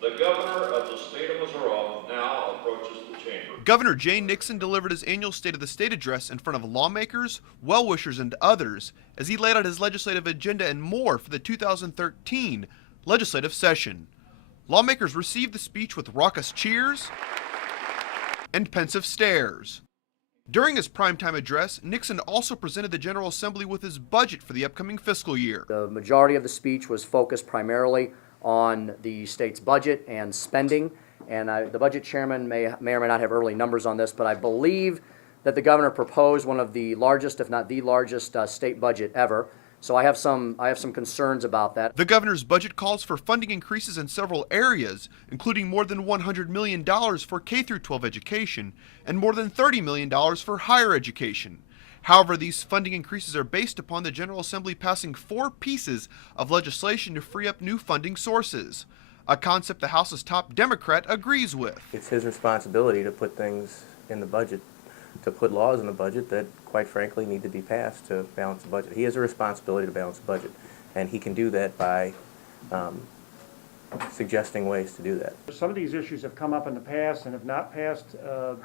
The governor of the state of Missouri now approaches the chamber. Governor Nixon delivered his annual State of the State address in front of lawmakers, well-wishers, and others as he laid out his legislative agenda and more for the 2013 legislative session. Lawmakers received the speech with raucous cheers and pensive stares. During his primetime address, Nixon also presented the General Assembly with his budget for the upcoming fiscal year. The majority of the speech was focused primarily on the state's budget and spending, and the budget chairman may or may not have early numbers on this, but I believe that the governor proposed one of the largest, if not the largest, state budget ever. So I have some concerns about that. The governor's budget calls for funding increases in several areas, including more than $100 million for K-12 education and more than $30 million for higher education. However, these funding increases are based upon the General Assembly passing 4 pieces of legislation to free up new funding sources, a concept the House's top Democrat agrees with. It's his responsibility to put things in the budget, to put laws in the budget that, quite frankly, need to be passed to balance the budget. He has a responsibility to balance the budget, and he can do that by suggesting ways to do that. Some of these issues have come up in the past and have not passed.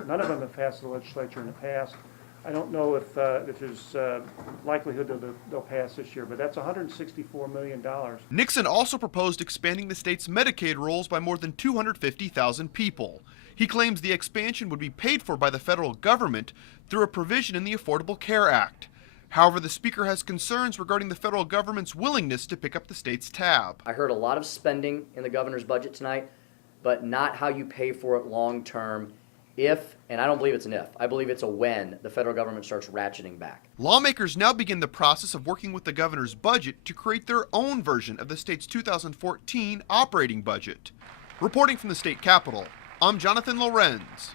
None of them have passed the legislature in the past. I don't know if there's likelihood that they'll pass this year, but that's $164 million. Nixon also proposed expanding the state's Medicaid rolls by more than 250,000 people. He claims the expansion would be paid for by the federal government through a provision in the Affordable Care Act. However, the speaker has concerns regarding the federal government's willingness to pick up the state's tab. I heard a lot of spending in the governor's budget tonight, but not how you pay for it long term if, and I don't believe it's an if, I believe it's a when, the federal government starts ratcheting back. Lawmakers now begin the process of working with the governor's budget to create their own version of the state's 2014 operating budget. Reporting from the state capitol, I'm Jonathan Lorenz.